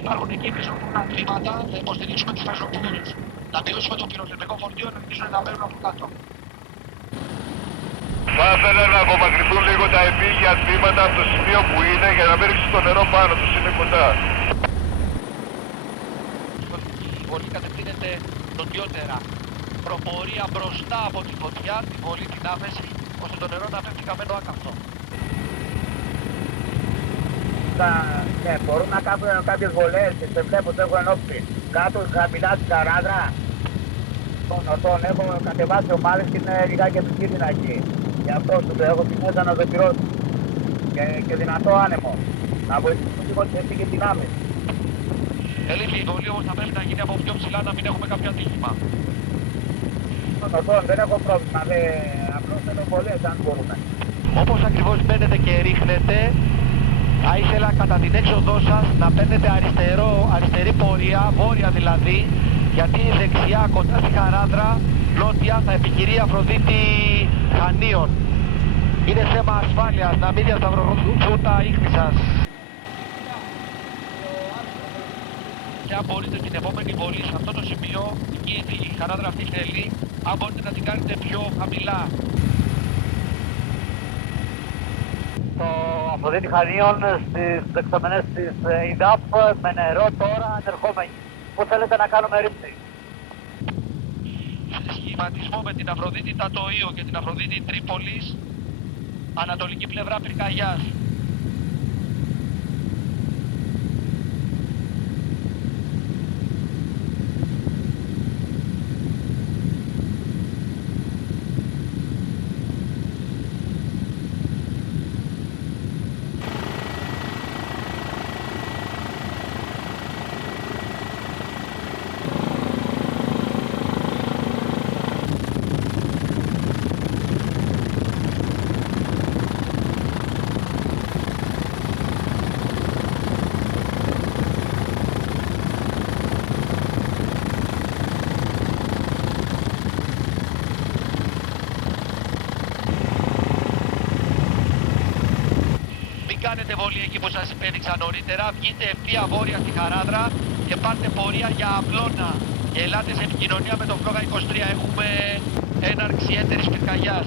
Υπάρχουν εκεί πίσω τμήματα, θα υποστηρίξουμε τους πεζοπόρους. Να μειώσουμε το πυροσβεστικό φορτίο, να αρχίσουν να μπαίνουν από κάτω. Θα ήθελα να απομακρυνθούν λίγο τα επίγεια τμήματα από το σημείο που είναι για να μην ρίξει το νερό πάνω τους, είναι κοντά. Η βολή κατευθύνεται νοτιότερα. Προπορία μπροστά από τη φωτιά, τη βολή, την άφεση, ώστε το νερό να πέφτει καμένο άκαυτο. Ναι, μπορούν να κάνουν κάποιες βολές και σε βλέπω ότι έχουν ενόψει. Κάτω χαμηλά στην Καράδρα. Τον έχω κατεβάσει ομάδες και είναι λιγάκι επικίνδυνα εκεί. Γι' αυτό σου το έχω θυμώσει να το πληρώσω. Και δυνατό άνεμο. Να βοηθήσουμε λίγο τις επίγειες δυνάμεις. Ελήφθη, η βολή όμως θα πρέπει να γίνει από πιο ψηλά, να μην έχουμε κάποιο ατύχημα. Δεν έχω πρόβλημα, απλώς θέλω βολές αν μπορούμε. Όπως ακριβώς μπαίνετε και ρίχνετε, θα ήθελα κατά την έξοδό σας να παίρνετε αριστερή πορεία, βόρεια δηλαδή, γιατί δεξιά κοντά στη Χαράδρα, νότια θα επιχειρεί Αφροδίτη Χανίων. Είναι θέμα ασφάλειας, να μην διασταυρωθούν τα ίχνη σας. Και αν μπορείτε την επόμενη βολή σε αυτό το σημείο, εκεί η Χαράδρα αυτή θέλει, αν μπορείτε να την κάνετε πιο χαμηλά. Το Αφροδίτη Χανίων στις δεξαμενές της ΙΔΑΠ με νερό τώρα ανερχόμενοι. Πού θέλετε να κάνουμε ρήψη? Σε σχηματισμό με την Αφροδίτη Τατοΐο και την Αφροδίτη Τρίπολης, ανατολική πλευρά πυρκαγιάς. Κάνετε βολή εκεί που σας υπέδειξα νωρίτερα, βγείτε ευθεία βόρεια στη Χαράδρα και πάρτε πορεία για Απλώνα και ελάτε σε επικοινωνία με το Φλόγα 23, έχουμε έναρξη έτερης πυρκαγιάς.